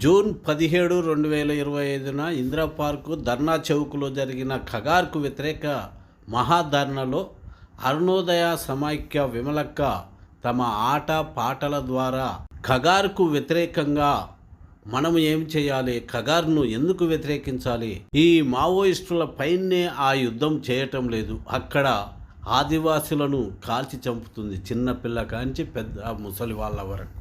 June పదిహేడు రెండు వేల ఇరవై ఐదున ఇందిరా పార్కు ధర్నా చౌక్లో జరిగిన ఖగార్కు వ్యతిరేక మహాధర్నలో అరుణోదయ సమైక్య విమలక్క తమ ఆట పాటల ద్వారా ఖగార్కు వ్యతిరేకంగా మనం ఏం చేయాలి? ఖగార్ను ఎందుకు వ్యతిరేకించాలి? ఈ మావోయిస్టుల పైనే ఆ యుద్ధం చేయటం లేదు. అక్కడ ఆదివాసులను కాల్చి చంపుతుంది చిన్నపిల్ల కాంచి పెద్ద ముసలి వాళ్ళ వరకు.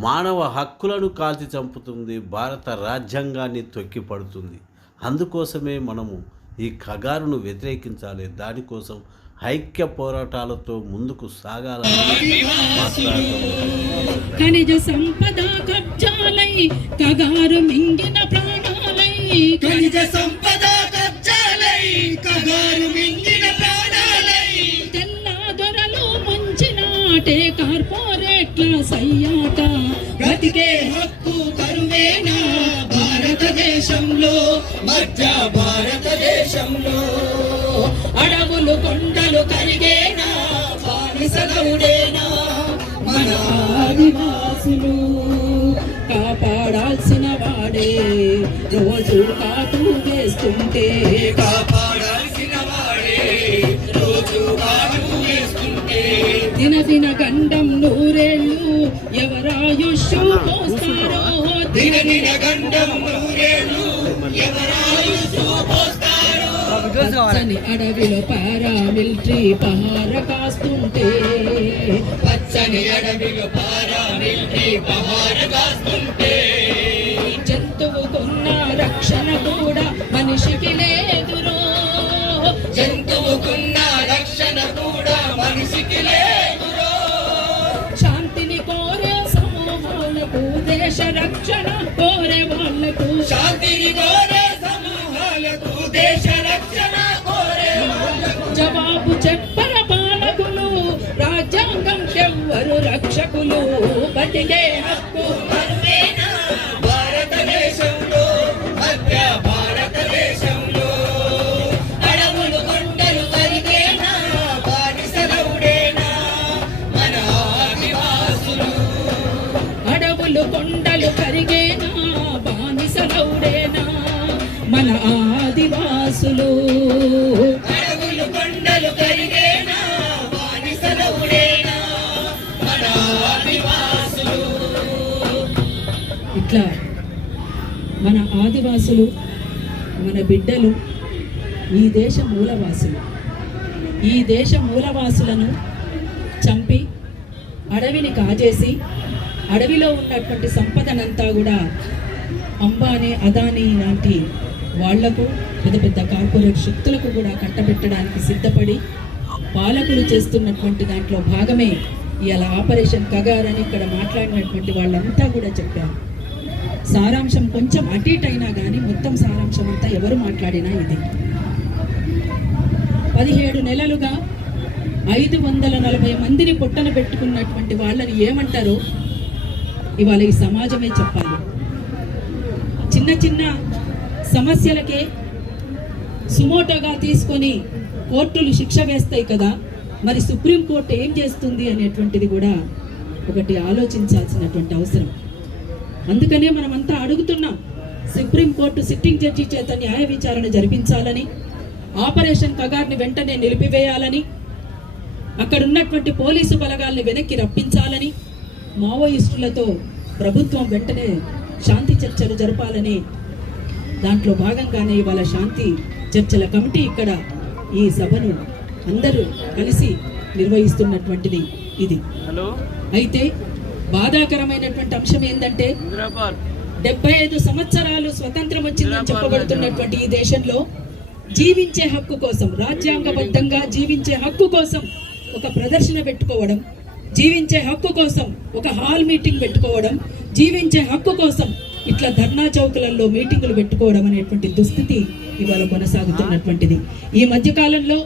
మానవ హక్కులను కాల్చి చంపుతుంది భారత రాజ్యాంగాన్ని తొక్కిపడుతుంది అందుకోసమే మనము ఈ ఖగారును వ్యతిరేకించాలి. దానికోసం ఐక్య పోరాటాలతో ముందుకు సాగాలని మాట్లాడుతున్నాం. కగారు మింగిన ప్రాణాలై ఖనిజ సంపద కబ్జాలై కగారు మింగిన ప్రాణాలై. తెల్ల దొరలు ముంచినాటే కార్పొరేట్ల సయ్యాట. బ్రతికే హక్కు కరువేనా భారతదేశంలో మధ్య భారతదేశంలో? అడవులు కొండలు కరిగేనా బానిసలవుడేనా మన ఆదివాసులు కాపాడాల్సిన వాడే. రోజు కాటు వేస్తుంటే కాపాడాల్సిన వాడే. రోజు కాటు వేస్తుంటే. దిన దిన గండం నూరేళ్ళు ఎవరాయుష్ పోస్తారో దిన దిన గండం నూరేళ్ళు పోస్తారో పచ్చని అడవిలో పారా మిలిటరీ పహార కాస్తుంటే పచ్చని అడవిలో పారా మిలిటరీ పహార కాస్తుంటే జంతువుకున్న రక్షణ కూడా మనిషికి బతికే హక్కు భారతదేశంలో మధ్య భారతదేశంలో. అడవులు కొండలు కరిగేనా? బానిసలవుడేనా మన ఆదివాసులు. అడవులు కొండలు కరిగేనా? బానిసలౌడేనా మన ఆదివాసులు మన బిడ్డలు ఈ దేశ మూలవాసులు. ఈ దేశ మూలవాసులను చంపి అడవిని కాజేసి అడవిలో ఉన్నటువంటి సంపదనంతా కూడా అంబానీ అదానీ లాంటి వాళ్ళకు పెద్ద పెద్ద కార్పొరేట్ శక్తులకు కూడా కట్టబెట్టడానికి సిద్ధపడి పాలకులు చేస్తున్నటువంటి దాంట్లో భాగమే. ఇలా ఆపరేషన్ కగార్ అని ఇక్కడ మాట్లాడినటువంటి వాళ్ళంతా కూడా చెప్పారు. సారాంశం కొంచెం అటీట్ అయినా కానీ మొత్తం సారాంశం అంతా ఎవరు మాట్లాడినా ఇది. పదిహేడు నెలలుగా ఐదు వందల నలభై మందిని పొట్టన పెట్టుకున్నటువంటి వాళ్ళని ఏమంటారో ఇవాళ ఈ సమాజమే చెప్పాలి. చిన్న చిన్న సమస్యలకే సుమోటోగా తీసుకొని కోర్టులు శిక్ష వేస్తాయి కదా మరి సుప్రీంకోర్టు ఏం చేస్తుంది అనేటువంటిది కూడా ఒకటి ఆలోచించాల్సినటువంటి అవసరం. అందుకనే మనమంతా అడుగుతున్నాం. సుప్రీంకోర్టు సిట్టింగ్ జడ్జి చేత న్యాయ విచారణ జరిపించాలని ఆపరేషన్ కగార్ని వెంటనే నిలిపివేయాలని అక్కడ ఉన్నటువంటి పోలీసు బలగాల్ని వెనక్కి రప్పించాలని మావోయిస్టులతో ప్రభుత్వం వెంటనే శాంతి చర్చలు జరపాలని దాంట్లో భాగంగానే ఇవాళ శాంతి చర్చల కమిటీ ఇక్కడ ఈ సభను అందరూ కలిసి నిర్వహిస్తున్నటువంటిది ఇది. అయితే బాధాకరమైనటువంటి అంశం ఏంటంటే డెబ్బై ఐదు సంవత్సరాలు స్వతంత్రం వచ్చిందని చెప్పబడుతున్నటువంటి ఈ దేశంలో జీవించే హక్కు కోసం రాజ్యాంగబద్ధంగా జీవించే హక్కు కోసం ఒక ప్రదర్శన పెట్టుకోవడం జీవించే హక్కు కోసం ఒక హాల్ మీటింగ్ పెట్టుకోవడం జీవించే హక్కు కోసం ఇట్లా ధర్నా చౌకులలో మీటింగులు పెట్టుకోవడం అనేటువంటి దుస్థితి ఇవాళ కొనసాగుతున్నటువంటిది. ఈ మధ్య కాలంలో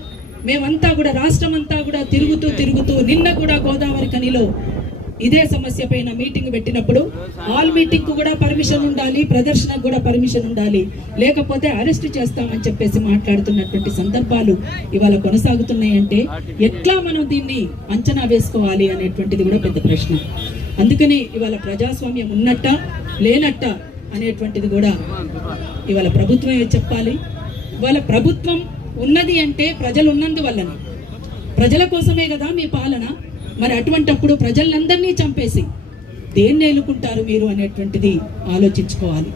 మేమంతా కూడా రాష్ట్రం అంతా కూడా తిరుగుతూ తిరుగుతూ నిన్న కూడా గోదావరి కనిలో ఇదే సమస్య పైన మీటింగ్ పెట్టినప్పుడు ఆల్ మీటింగ్కు కూడా పర్మిషన్ ఉండాలి ప్రదర్శనకు కూడా పర్మిషన్ ఉండాలి. లేకపోతే అరెస్ట్ చేస్తామని చెప్పేసి మాట్లాడుతున్నటువంటి సందర్భాలు ఇవాళ కొనసాగుతున్నాయంటే ఎట్లా మనం దీన్ని అంచనా వేసుకోవాలి అనేటువంటిది కూడా పెద్ద ప్రశ్న. అందుకని ఇవాళ ప్రజాస్వామ్యం ఉన్నట్ట లేనట్ట అనేటువంటిది కూడా ఇవాళ ప్రభుత్వమే చెప్పాలి. ఇవాళ ప్రభుత్వం ఉన్నది అంటే ప్రజలు ఉన్నందువల్లనే. ప్రజల కోసమే కదా మీ పాలన. మరి అటువంటప్పుడు ప్రజలందరినీ చంపేసి దేన్ని ఎన్నుకుంటారు మీరు అనేటువంటిది ఆలోచించుకోవాలి.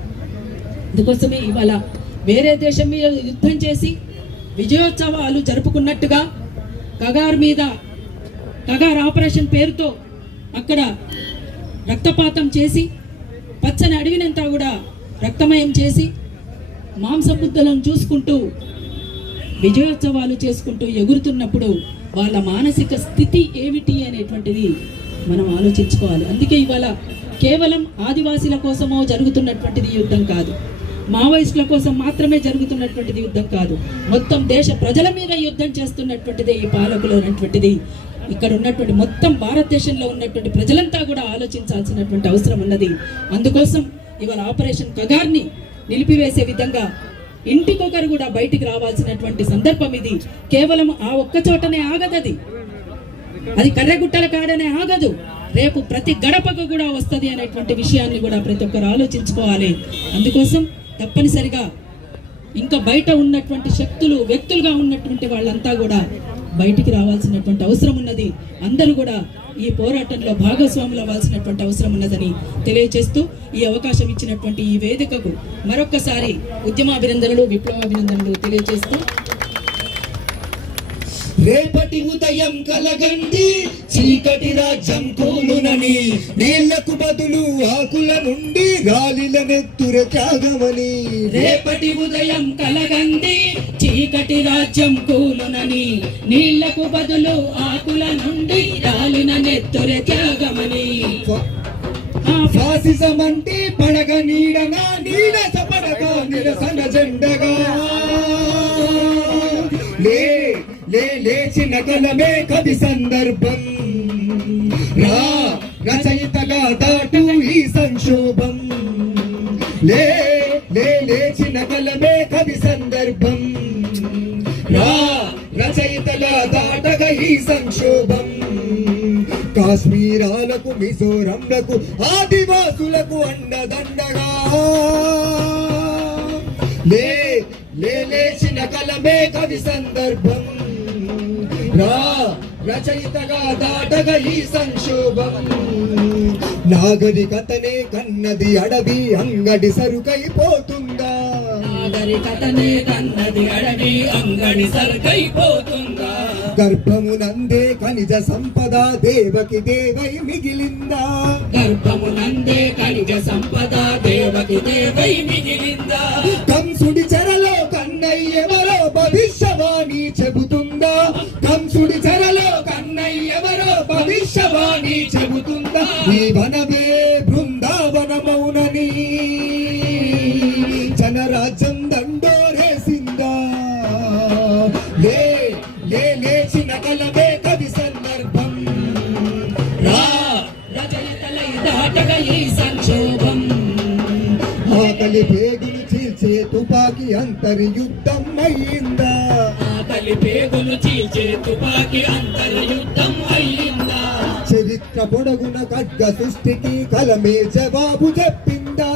అందుకోసమే ఇవాళ వేరే దేశం మీద యుద్ధం చేసి విజయోత్సవాలు జరుపుకున్నట్టుగా కగార్ మీద కగార్ ఆపరేషన్ పేరుతో అక్కడ రక్తపాతం చేసి పచ్చని అడవినంతా కూడా రక్తమయం చేసి మాంసబుద్ధలను చూసుకుంటూ విజయోత్సవాలు చేసుకుంటూ ఎగురుతున్నప్పుడు వాళ్ళ మానసిక స్థితి ఏమిటి అనేటువంటిది మనం ఆలోచించుకోవాలి. అందుకే ఇవాళ కేవలం ఆదివాసీల కోసమో జరుగుతున్నటువంటిది యుద్ధం కాదు. మావోయిస్టుల కోసం మాత్రమే జరుగుతున్నటువంటిది యుద్ధం కాదు. మొత్తం దేశ ప్రజల మీద యుద్ధం చేస్తున్నటువంటిదే ఈ పాలకులు అనేటువంటిది. ఇక్కడ ఉన్నటువంటి మొత్తం భారతదేశంలో ఉన్నటువంటి ప్రజలంతా కూడా ఆలోచించాల్సినటువంటి అవసరం ఉన్నది. అందుకోసం ఇవాళ ఆపరేషన్ కగార్ని నిలిపివేసే విధంగా ఇంటికొకరు కూడా బయటికి రావాల్సినటువంటి సందర్భం ఇది. కేవలం ఆ ఒక్క చోటనే ఆగదది అది కర్రెగుట్టల కాడనే ఆగదు. రేపు ప్రతి గడపకు కూడా వస్తది అనేటువంటి విషయాన్ని కూడా ప్రతి ఒక్కరు ఆలోచించుకోవాలి. అందుకోసం తప్పనిసరిగా ఇంకా బయట ఉన్నటువంటి శక్తులు వ్యక్తులుగా ఉన్నటువంటి వాళ్ళంతా కూడా బయటికి రావాల్సినటువంటి అవసరం ఉన్నది. అందరూ కూడా ఈ పోరాటంలో భాగస్వాములు అవ్వాల్సినటువంటి అవసరం ఉన్నదని తెలియజేస్తూ ఈ అవకాశం ఇచ్చినటువంటి ఈ వేదికకు మరొక్కసారి ఉద్యమాభినందనలు విప్లవాభినందనలు తెలియజేస్తూ రేపటి ఉదయం కలగండి. చీకటి రాజ్యం కూలునని నీళ్ళకు బదులు ఆకుల నుండి గాలిల నెత్తుర త్యాగమని. రేపటి ఉదయం కలగంది చీకటి రాజ్యం కూలునని నీళ్ళకు బదులు ఆకుల నుండి రాలిన నెత్తురె త్యాగమని. ఫాసిజం అంటే పడగ నీడగా నీడస పడగ నిరసన జెండగా. లేచిన కలమే కవి సందర్భం. రా రచయితగా దాటు ఈ సంక్షోభం. లే లే లేచిన కలమే కవి సందర్భం. రా రచయితగా దాటగ ఈ సంక్షోభం. కాశ్మీరాలకు మిజోరంలకు ఆదివాసులకు అండదండగా. లే లేచిన కలమే కవి సందర్భం. రచయితగా దాటగా ఈ సంక్షోభం. నాగరికతనే కన్నది అడవి అంగడి సరుకైపోతుందా నాగరికతనే కన్నది అడవి అంగడి సరుకైపోతుందా గర్భమునందే ఖనిజ సంపద దేవకి దేవై మిగిలిందా? గర్భమునందే ఖనిజ సంపద దేవకి దేవై మిగిలిందా? కంసుడి చెరలో ఈ వనమే బృందావనమౌనని జనరాజ్యం దండోరేసిందా. లే లే లేచిన కలమే కవి సందర్భం. రా రచయితలై దాటగా ఈ సంక్షోభం. ఆకలి పేగులు చీల్చే తుపాకి అంతరి యుద్ధం అయ్యిందా ఆకలి పేగులు చీల్చే తుపాకి అంతర్యుద్ధం అయ్యిందా చరిత్ర పొడగున ఖడ్గ సృష్టికి కలమే జవాబు చెప్పిందా?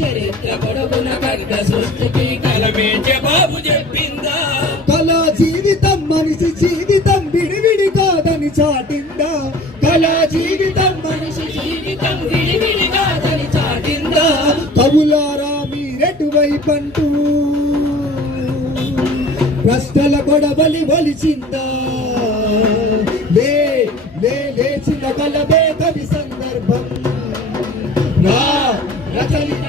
చరిత్ర పొడవున ఖడ్గ సృష్టికి కలమే జవాబు చెప్పిందా? కళా జీవితం మనిషి జీవితం విడివిడి కాదని చాటిందా? కళా జీవితం మనిషి జీవితం విడివిడి కాదని చాటిందా? కవులారా మీరెటువైపంటూ ప్రశ్నల గొడవలి ఒలిచిందా కలబోత విసందర్భం నా రచయిత